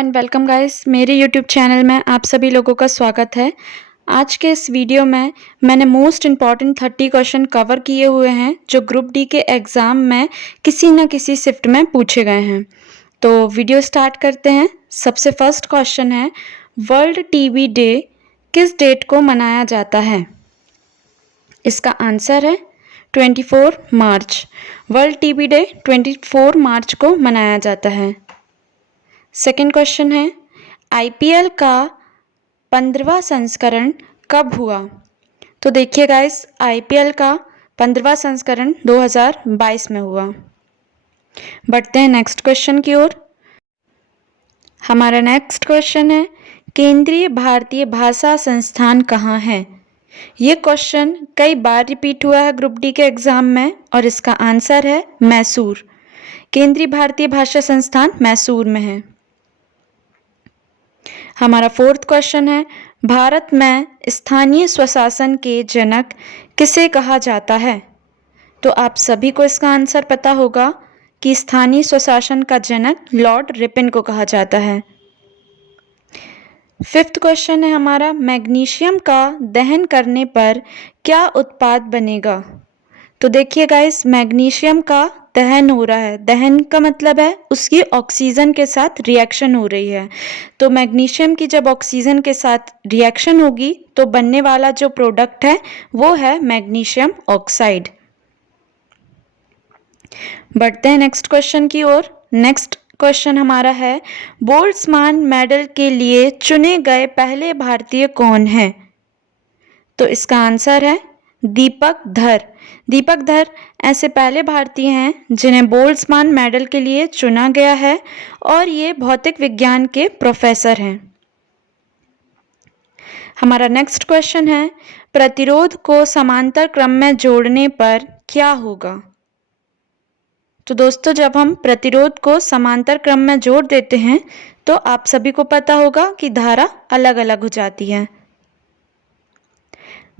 And welcome guys, मेरे YouTube channel में आप सभी लोगों का स्वागत है। आज के इस वीडियो में मैंने मोस्ट इम्पॉर्टेंट 30 क्वेश्चन कवर किए हुए हैं जो ग्रुप डी के एग्ज़ाम में किसी न किसी शिफ्ट में पूछे गए हैं। तो वीडियो स्टार्ट करते हैं। सबसे फर्स्ट क्वेश्चन है, वर्ल्ड टीबी डे किस डेट को मनाया जाता है? इसका आंसर है 24 मार्च। वर्ल्ड टीबी डे 24 मार्च को मनाया जाता है। सेकेंड क्वेश्चन है, आईपीएल का 15वां संस्करण कब हुआ? तो देखिए गाइस, आईपीएल का 15वां संस्करण 2022 में हुआ। बढ़ते हैं नेक्स्ट क्वेश्चन की ओर। हमारा नेक्स्ट क्वेश्चन है, केंद्रीय भारतीय भाषा संस्थान कहाँ है? ये क्वेश्चन कई बार रिपीट हुआ है ग्रुप डी के एग्जाम में और इसका आंसर है मैसूर। केंद्रीय भारतीय भाषा संस्थान मैसूर में है। हमारा फोर्थ क्वेश्चन है, भारत में स्थानीय स्वशासन के जनक किसे कहा जाता है? तो आप सभी को इसका आंसर पता होगा कि स्थानीय स्वशासन का जनक लॉर्ड रिपन को कहा जाता है। फिफ्थ क्वेश्चन है हमारा, मैग्नीशियम का दहन करने पर क्या उत्पाद बनेगा? तो देखिए गाइस, मैग्नीशियम का दहन हो रहा है। दहन का मतलब है उसकी ऑक्सीजन के साथ रिएक्शन हो रही है। तो मैग्नीशियम की जब ऑक्सीजन के साथ रिएक्शन होगी तो बनने वाला जो प्रोडक्ट है वो है मैग्नीशियम ऑक्साइड। बढ़ते हैं नेक्स्ट क्वेश्चन की ओर। नेक्स्ट क्वेश्चन हमारा है, बोल्ट्जमान मेडल के लिए चुने गए पहले भारतीय कौन हैं? तो इसका आंसर है दीपक धर। दीपक धर ऐसे पहले भारतीय हैं जिन्हें बोल्ट्जमान मेडल के लिए चुना गया है और ये भौतिक विज्ञान के प्रोफेसर हैं। हमारा नेक्स्ट क्वेश्चन है, प्रतिरोध को समांतर क्रम में जोड़ने पर क्या होगा? तो दोस्तों, जब हम प्रतिरोध को समांतर क्रम में जोड़ देते हैं तो आप सभी को पता होगा कि धारा अलग अलग हो जाती है।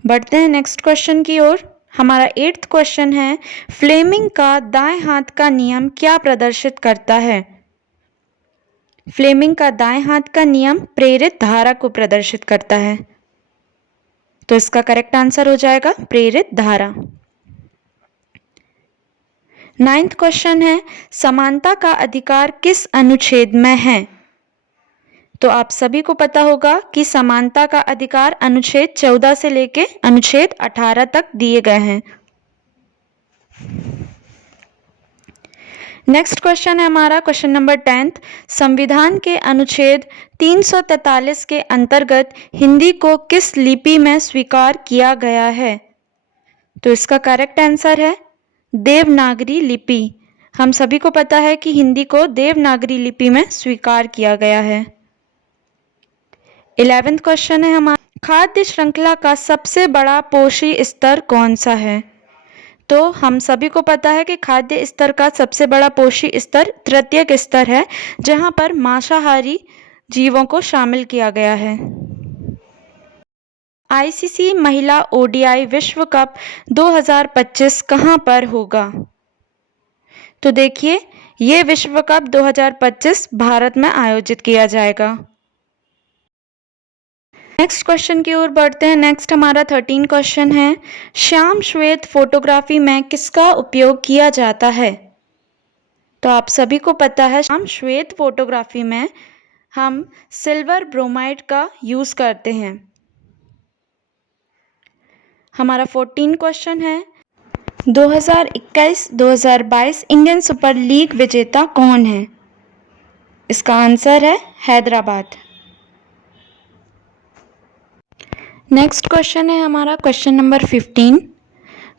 बढ़ते हैं नेक्स्ट क्वेश्चन की ओर। हमारा 8th क्वेश्चन है, फ्लेमिंग का दाएं हाथ का नियम क्या प्रदर्शित करता है? फ्लेमिंग का दाएं हाथ का नियम प्रेरित धारा को प्रदर्शित करता है। तो इसका करेक्ट आंसर हो जाएगा प्रेरित धारा। 9th क्वेश्चन है, समानता का अधिकार किस अनुच्छेद में है? तो आप सभी को पता होगा कि समानता का अधिकार अनुच्छेद 14 से लेके अनुच्छेद 18 तक दिए गए हैं। नेक्स्ट क्वेश्चन है हमारा क्वेश्चन नंबर 10th, संविधान के अनुच्छेद 343 के अंतर्गत हिंदी को किस लिपि में स्वीकार किया गया है? तो इसका करेक्ट आंसर है देवनागरी लिपि। हम सभी को पता है कि हिंदी को देवनागरी लिपि में स्वीकार किया गया है। 11th क्वेश्चन है हमारा, खाद्य श्रृंखला का सबसे बड़ा पोषी स्तर कौन सा है? तो हम सभी को पता है कि खाद्य स्तर का सबसे बड़ा पोषी स्तर तृतीयक स्तर है, जहां पर मांसाहारी जीवों को शामिल किया गया है। आईसीसी महिला ओडीआई विश्व कप 2025 कहां पर होगा? तो देखिए, ये विश्व कप 2025 भारत में आयोजित किया जाएगा। नेक्स्ट क्वेश्चन की ओर बढ़ते हैं। नेक्स्ट हमारा 13 क्वेश्चन है, श्याम श्वेत फोटोग्राफी में किसका उपयोग किया जाता है? तो आप सभी को पता है श्याम श्वेत फोटोग्राफी में हम सिल्वर ब्रोमाइड का यूज करते हैं। हमारा 14 क्वेश्चन है, 2021-2022 इंडियन सुपर लीग विजेता कौन है? इसका आंसर है हैदराबाद। नेक्स्ट क्वेश्चन है हमारा क्वेश्चन नंबर 15,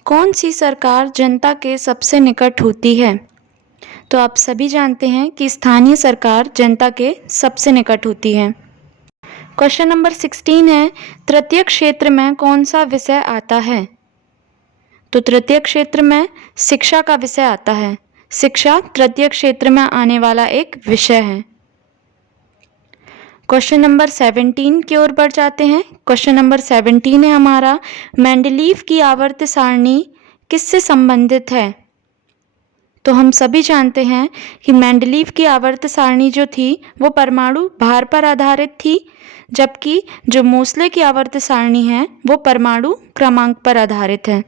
कौन सी सरकार जनता के सबसे निकट होती है? तो आप सभी जानते हैं कि स्थानीय सरकार जनता के सबसे निकट होती है। क्वेश्चन नंबर 16 है, तृतीय क्षेत्र में कौन सा विषय आता है? तो तृतीय क्षेत्र में शिक्षा का विषय आता है। शिक्षा तृतीय क्षेत्र में आने वाला एक विषय है। क्वेश्चन नंबर 17 की ओर बढ़ जाते हैं। क्वेश्चन नंबर 17 है हमारा, मेंडलीव की आवर्त सारणी किससे संबंधित है? तो हम सभी जानते हैं कि मेंडलीव की आवर्त सारणी जो थी वो परमाणु भार पर आधारित थी, जबकि जो मोसले की आवर्त सारणी है वो परमाणु क्रमांक पर आधारित है।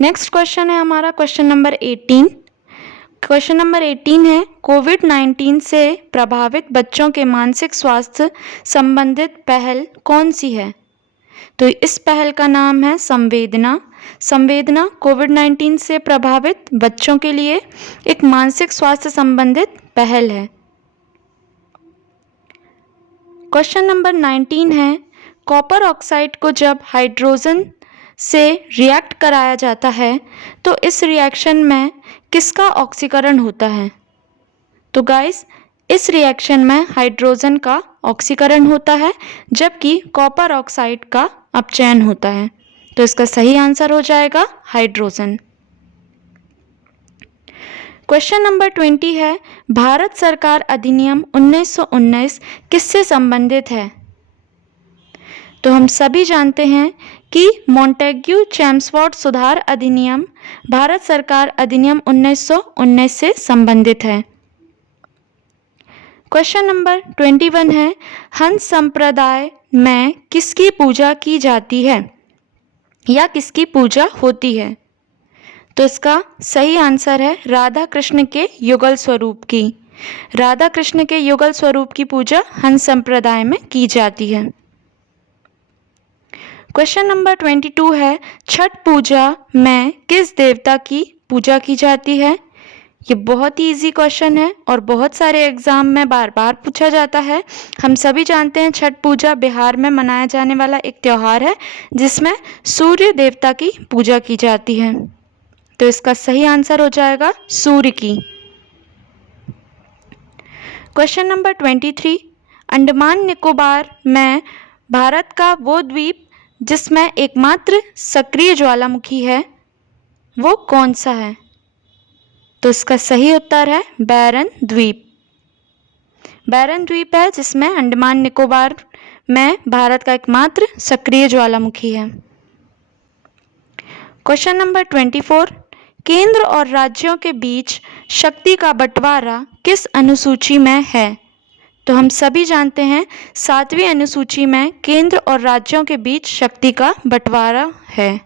नेक्स्ट क्वेश्चन है हमारा क्वेश्चन नंबर 18। क्वेश्चन नंबर 18 है, कोविड-19 से प्रभावित बच्चों के मानसिक स्वास्थ्य संबंधित पहल कौन सी है? तो इस पहल का नाम है संवेदना। संवेदना कोविड-19 से प्रभावित बच्चों के लिए एक मानसिक स्वास्थ्य संबंधित पहल है। क्वेश्चन नंबर 19 है, कॉपर ऑक्साइड को जब हाइड्रोजन से रिएक्ट कराया जाता है तो इस रिएक्शन में किसका ऑक्सीकरण होता है? तो गाइस, इस रिएक्शन में हाइड्रोजन का ऑक्सीकरण होता है, जबकि कॉपर ऑक्साइड का अपचयन होता है। तो इसका सही आंसर हो जाएगा हाइड्रोजन। क्वेश्चन नंबर 20 है, भारत सरकार अधिनियम 1919 किससे संबंधित है? तो हम सभी जानते हैं कि मॉन्टेग्यू चैम्सफोर्ड सुधार अधिनियम भारत सरकार अधिनियम 1919 से संबंधित है। क्वेश्चन नंबर 21 है, हंस संप्रदाय में किसकी पूजा की जाती है या किसकी पूजा होती है? तो इसका सही आंसर है राधा कृष्ण के युगल स्वरूप की। राधा कृष्ण के युगल स्वरूप की पूजा हंस संप्रदाय में की जाती है। क्वेश्चन नंबर 22 है, छठ पूजा में किस देवता की पूजा की जाती है? ये बहुत ही इजी क्वेश्चन है और बहुत सारे एग्जाम में बार बार पूछा जाता है। हम सभी जानते हैं छठ पूजा बिहार में मनाया जाने वाला एक त्यौहार है जिसमें सूर्य देवता की पूजा की जाती है। तो इसका सही आंसर हो जाएगा सूर्य की। क्वेश्चन नंबर 23, अंडमान निकोबार में भारत का वो द्वीप जिसमें एकमात्र सक्रिय ज्वालामुखी है वो कौन सा है? तो इसका सही उत्तर है बैरन द्वीप। बैरन द्वीप है जिसमें अंडमान निकोबार में भारत का एकमात्र सक्रिय ज्वालामुखी है। क्वेश्चन नंबर 24, केंद्र और राज्यों के बीच शक्ति का बंटवारा किस अनुसूची में है? तो हम सभी जानते हैं 7वीं अनुसूची में केंद्र और राज्यों के बीच शक्ति का बंटवारा है।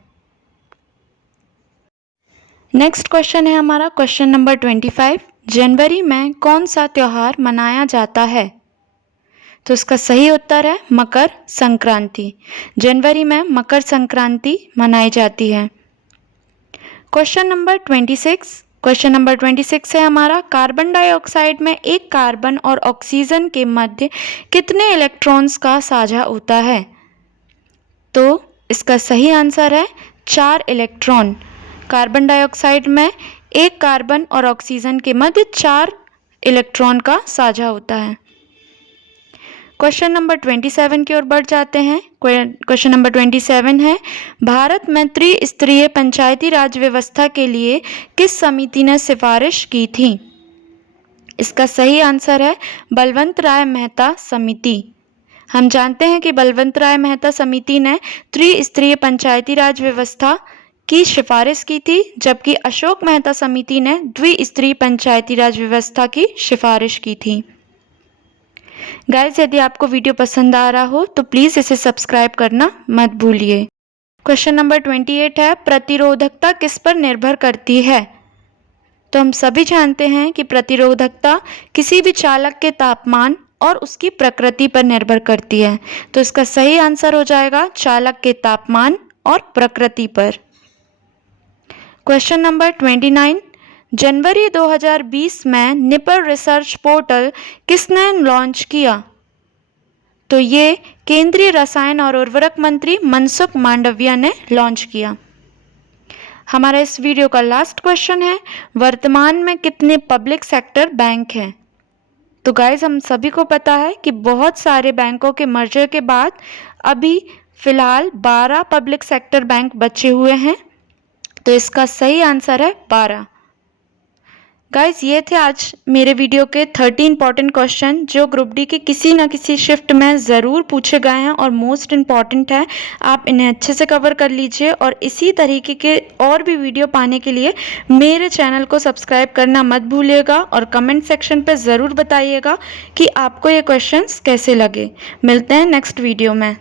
नेक्स्ट क्वेश्चन है हमारा क्वेश्चन नंबर 25, जनवरी में कौन सा त्यौहार मनाया जाता है? तो इसका सही उत्तर है मकर संक्रांति। जनवरी में मकर संक्रांति मनाई जाती है। क्वेश्चन नंबर 26 है हमारा, कार्बन डाइऑक्साइड में एक कार्बन और ऑक्सीजन के मध्य कितने इलेक्ट्रॉन्स का साझा होता है? तो इसका सही आंसर है 4 इलेक्ट्रॉन। कार्बन डाइऑक्साइड में एक कार्बन और ऑक्सीजन के मध्य 4 इलेक्ट्रॉन का साझा होता है। क्वेश्चन नंबर 27 की ओर बढ़ जाते हैं। क्वेश्चन नंबर 27 है, भारत में त्रिस्तरीय पंचायती राज व्यवस्था के लिए किस समिति ने सिफारिश की थी? इसका सही आंसर है बलवंत राय मेहता समिति। हम जानते हैं कि बलवंत राय मेहता समिति ने त्रिस्तरीय पंचायती राज व्यवस्था की सिफारिश की थी, जबकि अशोक मेहता समिति ने द्विस्तरीय पंचायती राज व्यवस्था की सिफारिश की थी। गाइस, यदि आपको वीडियो पसंद आ रहा हो तो प्लीज़ इसे सब्सक्राइब करना मत भूलिए। क्वेश्चन नंबर 28 है, प्रतिरोधकता किस पर निर्भर करती है? तो हम सभी जानते हैं कि प्रतिरोधकता किसी भी चालक के तापमान और उसकी प्रकृति पर निर्भर करती है। तो इसका सही आंसर हो जाएगा चालक के तापमान और प्रकृति पर। क्वेश्चन नंबर 29, जनवरी 2020 में निपर रिसर्च पोर्टल किसने लॉन्च किया? तो ये केंद्रीय रसायन और उर्वरक मंत्री मनसुख मांडविया ने लॉन्च किया। हमारा इस वीडियो का लास्ट क्वेश्चन है, वर्तमान में कितने पब्लिक सेक्टर बैंक हैं? तो गाइज, हम सभी को पता है कि बहुत सारे बैंकों के मर्जर के बाद अभी फिलहाल 12 पब्लिक सेक्टर बैंक बचे हुए हैं। तो इसका सही आंसर है 12। गाइस ये थे आज मेरे वीडियो के 30 इंपॉर्टेंट क्वेश्चन जो ग्रुप डी के किसी ना किसी शिफ्ट में ज़रूर पूछे गए हैं और मोस्ट इम्पॉर्टेंट है। आप इन्हें अच्छे से कवर कर लीजिए और इसी तरीके के और भी वीडियो पाने के लिए मेरे चैनल को सब्सक्राइब करना मत भूलिएगा और कमेंट सेक्शन पे ज़रूर बताइएगा कि आपको ये क्वेश्चंस कैसे लगे। मिलते हैं नेक्स्ट वीडियो में।